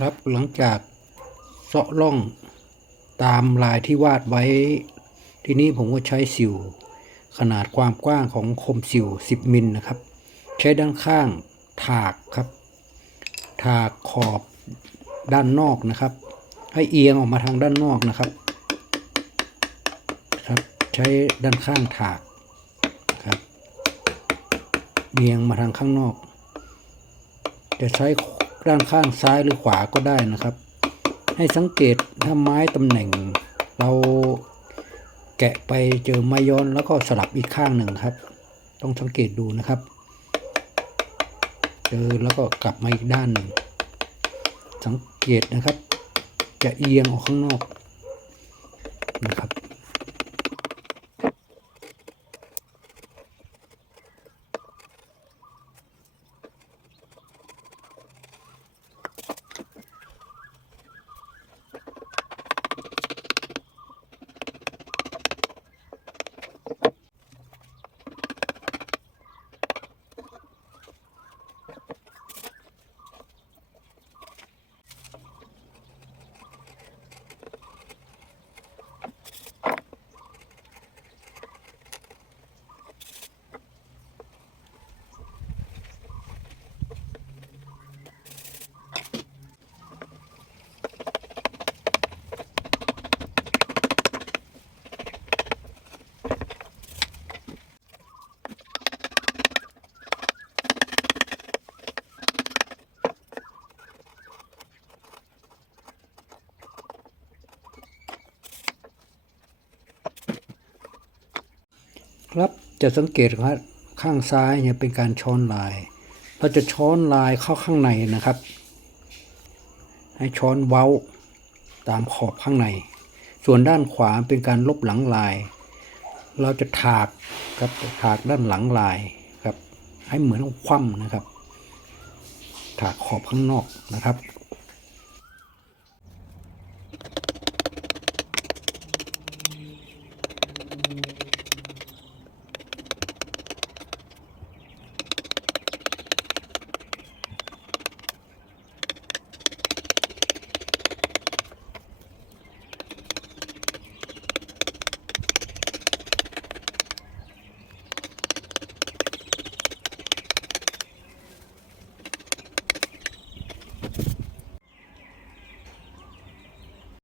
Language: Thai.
ครับหลังจากเซาะร่องตามลายที่วาดไว้ ทีนี้ผมก็ใช้สิว ขนาดความกว้างของคมสิว 10 มิลนะครับ ใช้ด้านข้างถากครับ ถากขอบด้านนอกนะครับ ให้เอียงออกมาทางด้านนอกนะครับครับ ใช้ด้านข้างถากครับเอียงมาทางข้างนอก จะใช้ ด้านข้างซ้ายหรือขวาก็ได้นะครับ ให้สังเกตถ้าไม้ตำแหน่ง เราแกะไปเจอไม้ย้อนแล้วก็สลับอีกข้างหนึ่งครับ ต้องสังเกตดูนะครับ เจอแล้วก็กลับมาอีกด้านหนึ่งสังเกตนะครับ จะเอียงออกข้างนอกนะครับ ครับจะสังเกตครับข้างซ้ายเนี่ยเป็นการช้อนลาย เราจะช้อนลายเข้าข้างในนะครับ ให้ช้อนเว้าตามขอบข้างใน ส่วนด้านขวาเป็นการลบหลังลาย เราจะถากครับถากด้านหลังลายครับ ให้เหมือนคว่ำนะครับ ถากขอบข้างนอกนะครับ